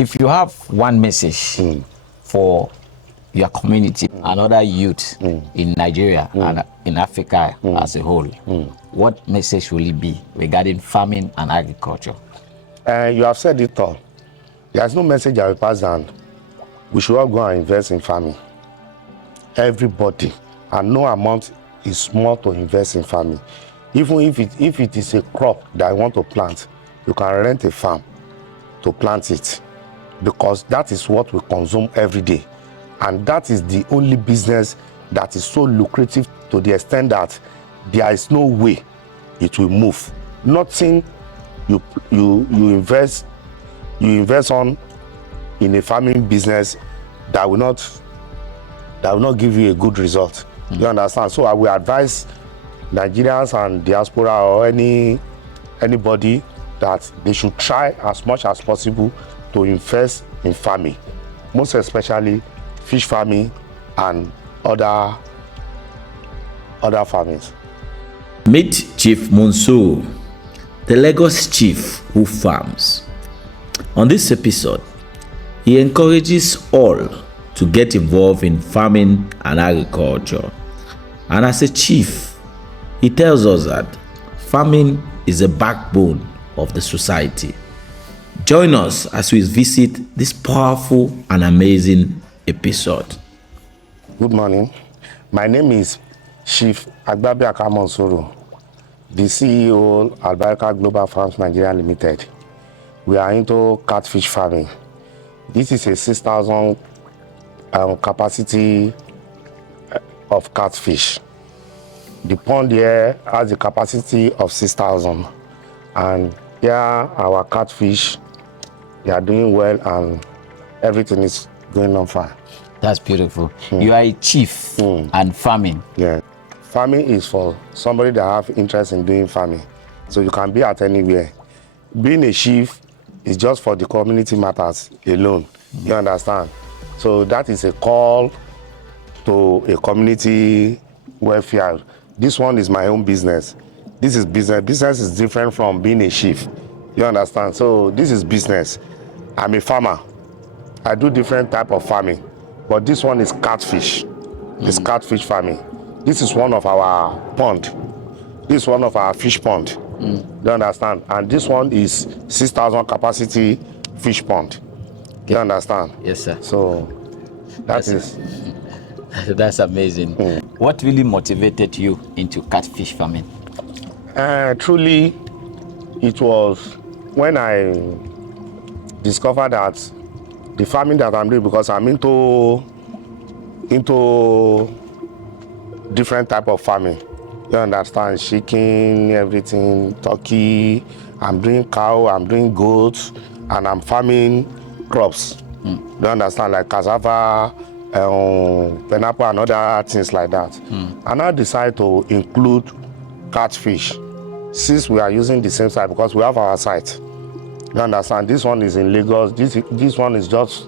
If you have one message for your community and other youth in Nigeria and in Africa as a whole, what message will it be regarding farming and agriculture? You have said it all. There's no message I will pass down. We should all go and invest in farming. Everybody, and no amount is small to invest in farming. Even if it is a crop that I want to plant, you can rent a farm to plant it, because that is what we consume every day. And that is the only business that is so lucrative to the extent that there is no way it will move. Nothing you invest on in a farming business that will not give you a good result. You understand? So I will advise Nigerians and diaspora or anybody that they should try as much as possible to invest in farming, most especially fish farming and other farmings. Meet Chief Monsuru, the Lagos chief who farms. On this episode, he encourages all to get involved in farming and agriculture. And as a chief, he tells us that farming is a backbone of the society. Join us as we visit this powerful and amazing episode. Good morning. My name is Chief Agbabiaka Monsuru, the CEO of AL-BARIQAH Global Farms Nigeria Limited. We are into catfish farming. This is a 6,000 capacity of catfish. The pond here has a capacity of 6,000, and here our catfish, they are doing well and everything is going on fine. That's beautiful. You are a chief and farming. Yeah. Farming is for somebody that have interest in doing farming. So you can be at anywhere. Being a chief is just for the community matters alone. You understand? So that is a call to a community welfare. This one is my own business. This is business. Business is different from being a chief. You understand? So this is business. I'm a farmer. I do different type of farming, but this one is catfish. It's catfish farming. This is one of our pond. This is one of our fish pond. You understand? And this one is 6,000 capacity fish pond. You understand? Yes, sir. So that's That's amazing. What really motivated you into catfish farming? Truly, it was when I discovered that the farming that I'm doing, because I'm into different type of farming. You understand? Chicken, everything, turkey. I'm doing cow, I'm doing goats, and I'm farming crops. You understand? Like cassava, pineapple, and other things like that. And I decided to include catfish, since we are using the same site, because we have our site. You understand? This one is in Lagos. This one is just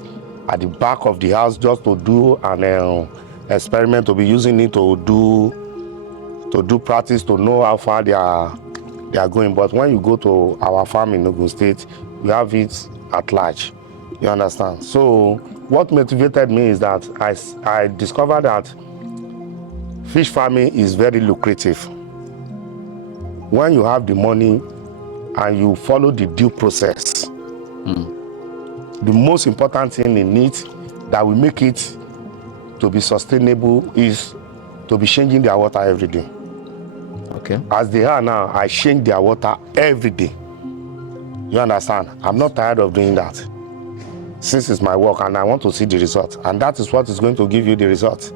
at the back of the house, just to do an experiment, to be using it to do practice, to know how far they are going. But when you go to our farm in Ogun State, we have it at large. You understand? So what motivated me is that I discovered that fish farming is very lucrative. When you have the money and you follow the due process, the most important thing in it that will make it to be sustainable is to be changing their water every day. Okay. As they are now, I change their water every day. You understand? I'm not tired of doing that, since it's my work and I want to see the result. And that is what is going to give you the result.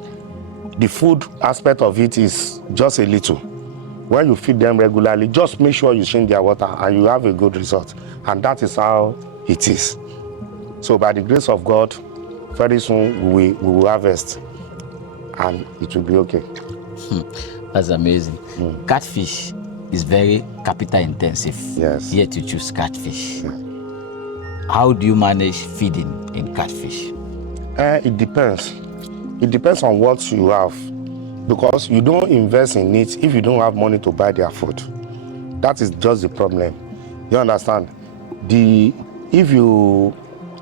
The food aspect of it is just a little. When you feed them regularly, just make sure you change their water and you have a good result. And that is how it is. So by the grace of God, very soon we will harvest and it will be okay. That's amazing. Catfish is very capital intensive. Yes. Yet you choose catfish. How do you manage feeding in catfish? It depends. It depends on what you have, because you don't invest in it if you don't have money to buy their food. That is just the problem. You understand? If you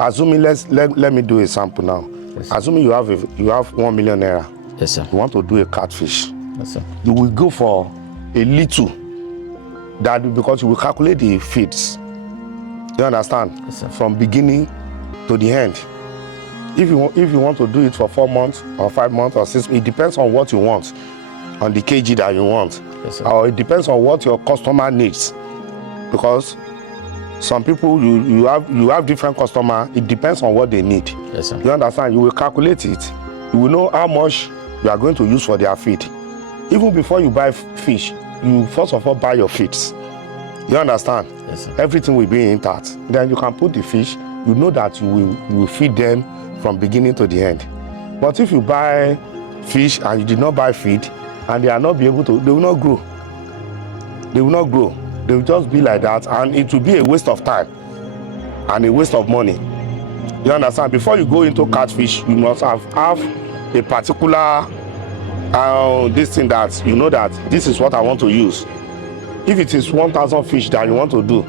assuming let me do a sample now. Yes. Assuming you have 1 million naira. Yes, sir. You want to do a catfish. Yes, sir. You will go for a little, that because you will calculate the feeds. You understand? Yes, sir. From beginning to the end. If you want to do it for 4 months or 5 months or 6, it depends on what you want, on the kg that you want. Yes, sir. Or it depends on what your customer needs. Because some people, you have different customer. It depends on what they need. Yes, sir. You understand? You will calculate it. You will know how much you are going to use for their feed. Even before you buy fish, you first of all buy your feeds. You understand? Yes, sir. Everything will be intact. Then you can put the fish. You know that you will feed them from beginning to the end. But if you buy fish and you did not buy feed, and they are not be able to, they will not grow. They will not grow. They will just be like that, and it will be a waste of time and a waste of money. You understand? Before you go into catfish, you must have a particular this thing that you know that this is what I want to use. If it is 1,000 fish that you want to do,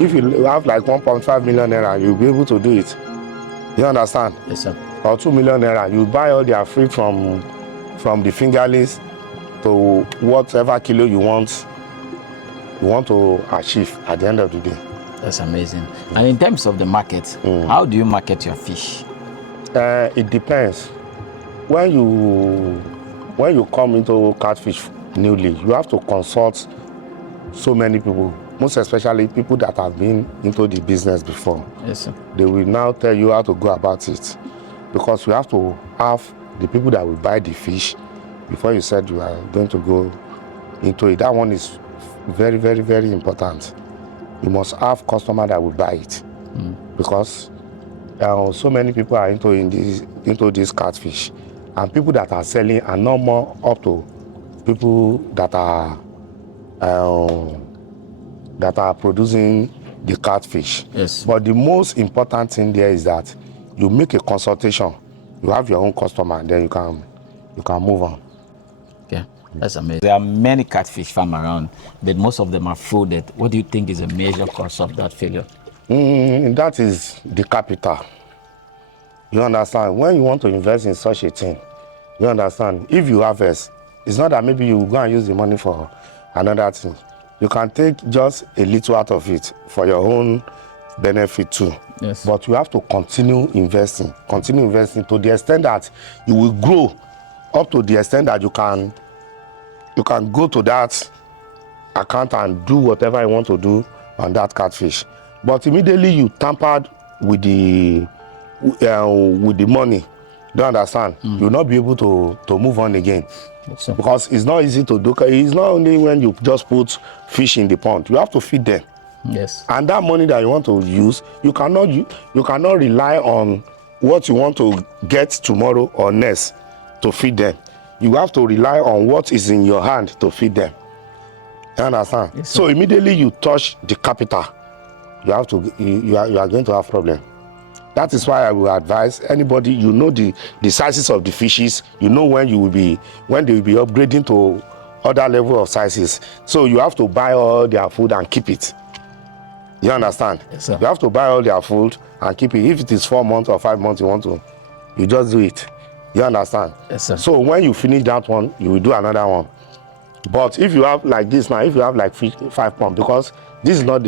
if you have like 1.5 million naira, you'll be able to do it. You understand? Yes, sir. Or 2 million naira, you buy all their feed from the fingerlings to whatever kilo you want to achieve at the end of the day. That's amazing. And in terms of the market, how do you market your fish? It depends. When you come into catfish newly, you have to consult so many people, most especially people that have been into the business before. Yes, sir. They will now tell you how to go about it, because you have to have the people that will buy the fish before you said you are going to go into it. That one is very, very, very important. You must have customer that will buy it, because so many people are into this catfish, and people that are selling are not more up to people that are producing the catfish. Yes. But the most important thing there is that you make a consultation. You have your own customer, then you can move on. Yeah, that's amazing. There are many catfish farms around, but most of them are folded. What do you think is a major cause of that failure? That is the capital. You understand? When you want to invest in such a thing, you understand? If you harvest, it's not that maybe you go and use the money for another thing. You can take just a little out of it for your own benefit too. Yes. But you have to continue investing to the extent that you will grow up to the extent that you can go to that account and do whatever you want to do on that catfish. But immediately you tampered with the money, do you understand? You will not be able to move on again. Yes, because it's not easy to do. It's not only when you just put fish in the pond, you have to feed them. Yes. And that money that you want to use, you cannot rely on what you want to get tomorrow or next to feed them. You have to rely on what is in your hand to feed them. You understand? Yes, so immediately you touch the capital, you are going to have problem. That is why I will advise anybody, you know the sizes of the fishes, you know when they will be upgrading to other level of sizes. So you have to buy all their food and keep it. You understand? Yes, sir. You have to buy all their food and keep it. If it is 4 months or 5 months you just do it. You understand? Yes, sir. So when you finish that one, you will do another one. But if you have like this now, if you have like 5 pond, because this is not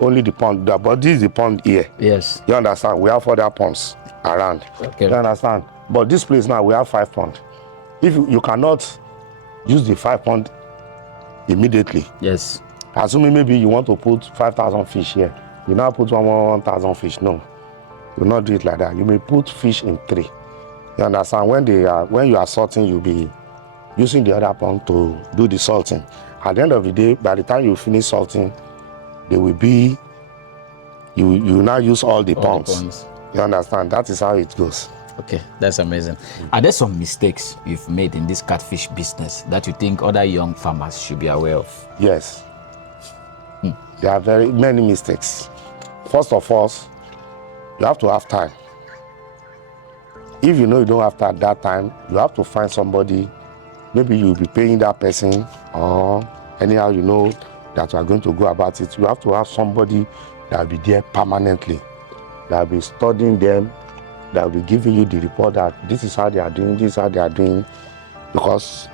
only the pond, but this is the pond here. Yes. You understand? We have other ponds around. Okay. You understand? But this place now, we have 5 ponds. If you cannot use the 5 pond immediately. Yes. Assuming maybe you want to put 5,000 fish here. You now put 1,000 fish. No. You will not do it like that. You may put fish in 3. You understand? When you are sorting, you'll be using the other pond to do the salting. At the end of the day, by the time you finish salting, they will be, you now use all the ponds. You understand? That is how it goes. Okay, that's amazing. Are there some mistakes you've made in this catfish business that you think other young farmers should be aware of? Yes. There are very many mistakes. First of all, you have to have time. If you know you don't have time at that time, you have to find somebody. Maybe you'll be paying that person, or anyhow you know that you are going to go about it. You have to have somebody that will be there permanently. that will be studying them, that will be giving you the report that this is how they are doing, this is how they are doing, because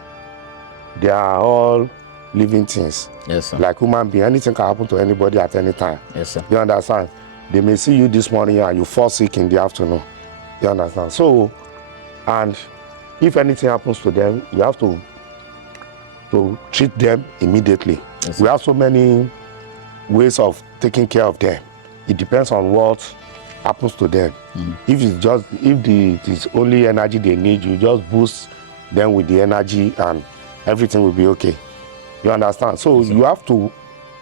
they are all living things. Yes, sir. Like human being, anything can happen to anybody at any time. Yes, sir. You understand? They may see you this morning and you fall sick in the afternoon. You understand? So, and if anything happens to them, you have to treat them immediately. Yes, we have so many ways of taking care of them. It depends on what happens to them. If it is only energy they need, you just boost them with the energy and everything will be okay. You understand? So you have to,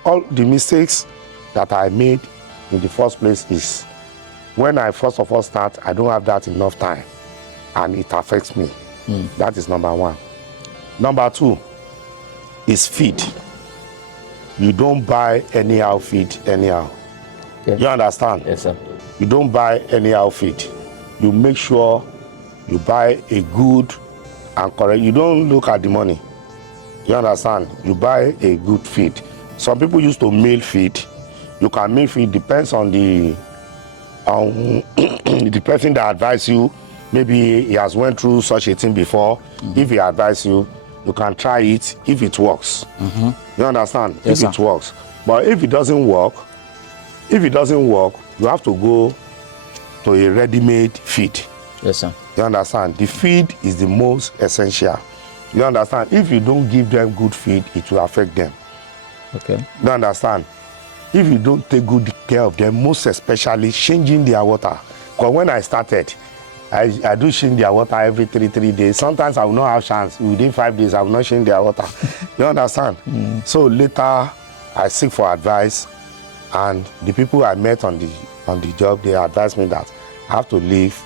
all the mistakes that I made in the first place is when I first of all start, I don't have that enough time and it affects me. That is number one. Number two is feed. You don't buy anyhow feed anyhow. Okay. You understand? Yes, sir. You don't buy anyhow feed. You make sure you buy a good and correct. You don't look at the money. You understand? You buy a good feed. Some people used to meal feed. You can meal feed, depends on the the person that advise you. Maybe he has went through such a thing before. If he advise you, you can try it if it works. You understand? Yes, if sir. it works. But if it doesn't work, you have to go to a ready-made feed. Yes, sir. You understand? The feed is the most essential. You understand? If you don't give them good feed, it will affect them. Okay. You understand? If you don't take good care of them, most especially changing their water. Because when I started, I do change their water every three days. Sometimes I will not have chance. Within 5 days, I will not change their water. You understand? So later, I seek for advice, and the people I met on the job, they advised me that I have to leave,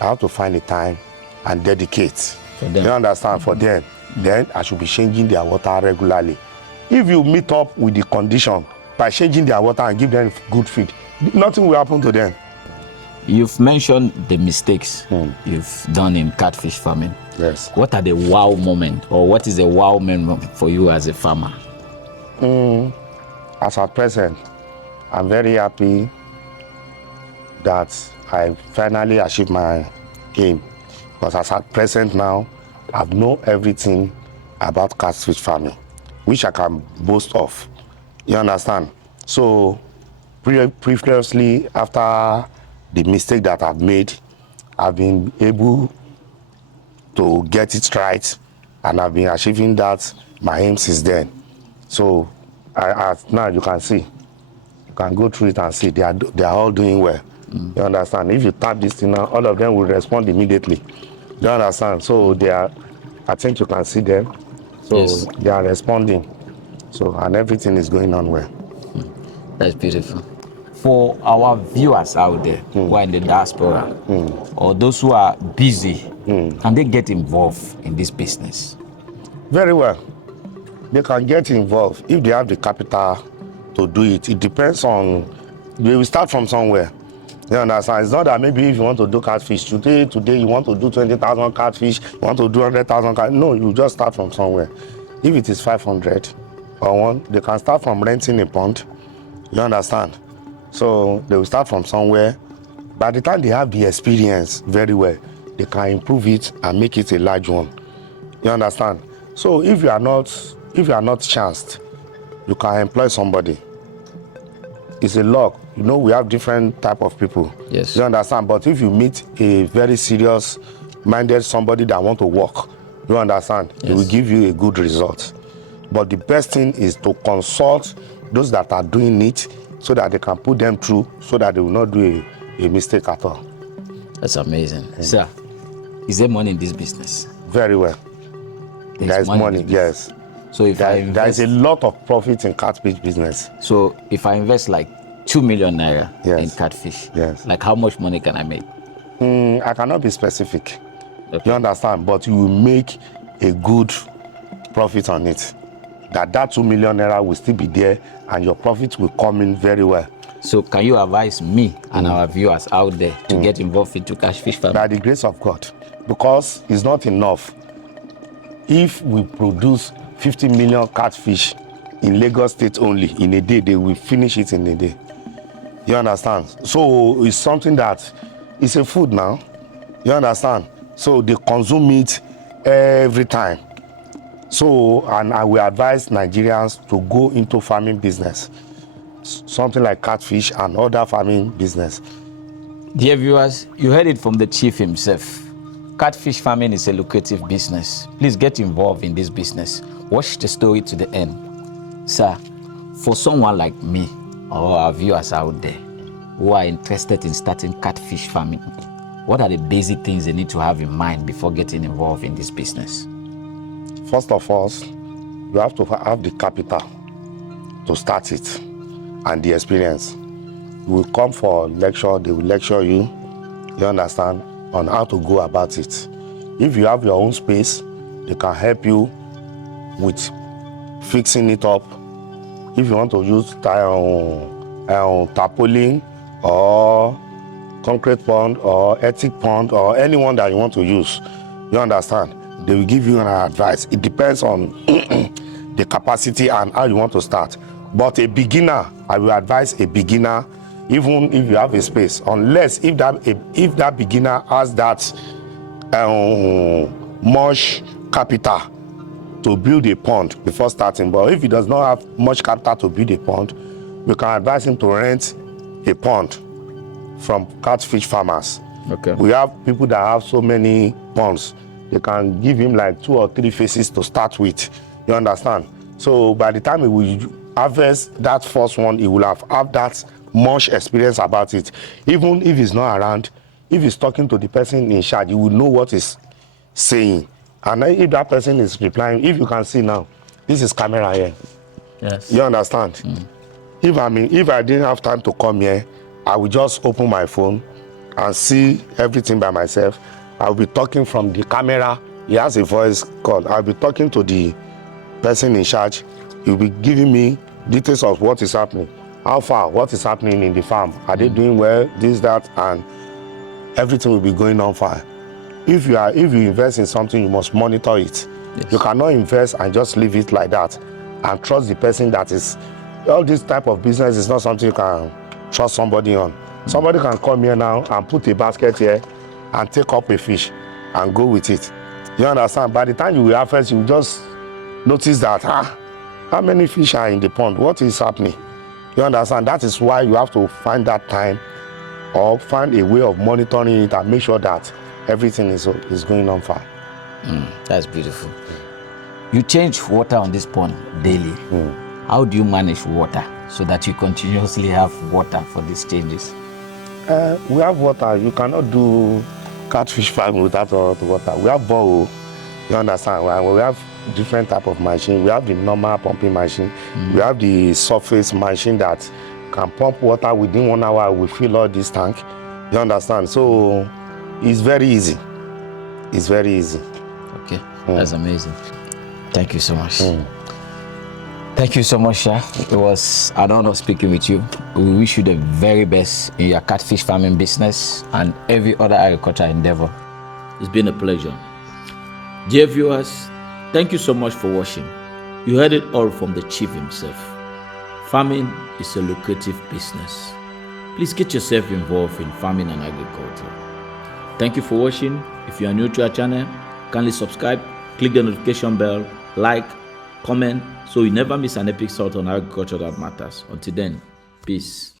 I have to find a time and dedicate. For them. You understand? For them. Then I should be changing their water regularly. If you meet up with the condition by changing their water and give them good feed, nothing will happen to them. You've mentioned the mistakes you've done in catfish farming. Yes. What are the wow moment, or what is a wow moment for you as a farmer? As at present, I'm very happy that I finally achieved my aim. Because as at present now, I've known everything about catfish farming, which I can boast of. You understand? So previously, after the mistake that I've made, I've been able to get it right, and I've been achieving that my aim since then. So now you can see, you can go through it and see they are all doing well. You understand? If you tap this thing now, all of them will respond immediately. You understand? So I think you can see them. So Yes. They are responding. So, and everything is going on well. That's beautiful. For our viewers out there who are in the diaspora, or those who are busy, can they get involved in this business? Very well. They can get involved if they have the capital to do it. It depends on, they will start from somewhere. You understand? It's not that maybe if you want to do catfish today you want to do 20,000 catfish, you want to do 100,000 catfish. No, you just start from somewhere. If it is 500 or one, they can start from renting a pond. You understand? So they will start from somewhere. By the time they have the experience very well, they can improve it and make it a large one. You understand? So if you are not chanced, you can employ somebody. It's a luck. You know, we have different type of people. Yes. You understand? But if you meet a very serious-minded somebody that want to work, you understand? Yes. It will give you a good result. But the best thing is to consult those that are doing it so that they can put them through, so that they will not do a mistake at all. That's amazing. Sir, is there money in this business? Very well. There is money, yes. So if I There is invest, a lot of profit in catfish business. so if I invest like 2 million naira Yes. in catfish, Yes. like how much money can I make? I cannot be specific. Okay. You understand? But you will make a good profit on it. That 2 million naira will still be there, and your profit will come in very well. So can you advise me and our viewers out there to get involved into catfish farming? By the grace of God, because it's not enough. If we produce 50 million catfish in Lagos State only in a day, they will finish it in a day. You understand? So it's something that it's a food now. You understand? So they consume it every time. So, and I will advise Nigerians to go into farming business, something like catfish and other farming business. Dear viewers, you heard it from the chief himself. Catfish farming is a lucrative business. Please get involved in this business. Watch the story to the end. Sir, for someone like me or our viewers out there who are interested in starting catfish farming, what are the basic things they need to have in mind before getting involved in this business? First of all, you have to have the capital to start it and the experience. You will come for lecture, they will lecture you, you understand, on how to go about it. If you have your own space, they can help you with fixing it up. If you want to use tarpaulin or concrete pond or ethic pond or anyone that you want to use, you understand, they will give you an advice. It depends on the capacity and how you want to start. But a beginner, I will advise a beginner, even if you have a space, unless if that beginner has that much capital to build a pond before starting. But if he does not have much capital to build a pond, we can advise him to rent a pond from catfish farmers. Okay. We have people that have so many ponds. They can give him like 2 or 3 phases to start with. You understand? So by the time he will harvest that first one, he will have that much experience about it. Even if he's not around, if he's talking to the person in charge, he will know what he's saying. And if that person is replying, if you can see now, this is camera here. Yes. You understand? If I didn't have time to come here, I would just open my phone and see everything by myself. I'll be talking from the camera. He has a voice call. I'll be talking to the person in charge. He'll be giving me details of what is happening. How far, what is happening in the farm. Are they doing well, this, that, and everything will be going on fine. If you invest in something, you must monitor it. Yes. You cannot invest and just leave it like that and trust the person that is. All this type of business is not something you can trust somebody on. Somebody can come here now and put a basket here and take up a fish and go with it. You understand? By the time you will harvest, you will just notice that, how many fish are in the pond? What is happening? You understand? That is why you have to find that time or find a way of monitoring it and make sure that everything is going on fine. That's beautiful. You change water on this pond daily. How do you manage water so that you continuously have water for these changes? We have water. You cannot do catfish farming without water. We have borehole. You understand? We have different type of machine. We have the normal pumping machine. We have the surface machine that can pump water within 1 hour. We fill all this tank. You understand? So it's very easy. It's very easy. Okay, that's amazing. Thank you so much. Thank you so much, sir. It was an honor speaking with you. We wish you the very best in your catfish farming business and every other agriculture endeavor. It's been a pleasure. Dear viewers, thank you so much for watching. You heard it all from the chief himself. Farming is a lucrative business. Please get yourself involved in farming and agriculture. Thank you for watching. If you are new to our channel, kindly subscribe, click the notification bell, like, comment, so you never miss an episode on agriculture that matters. Until then, peace.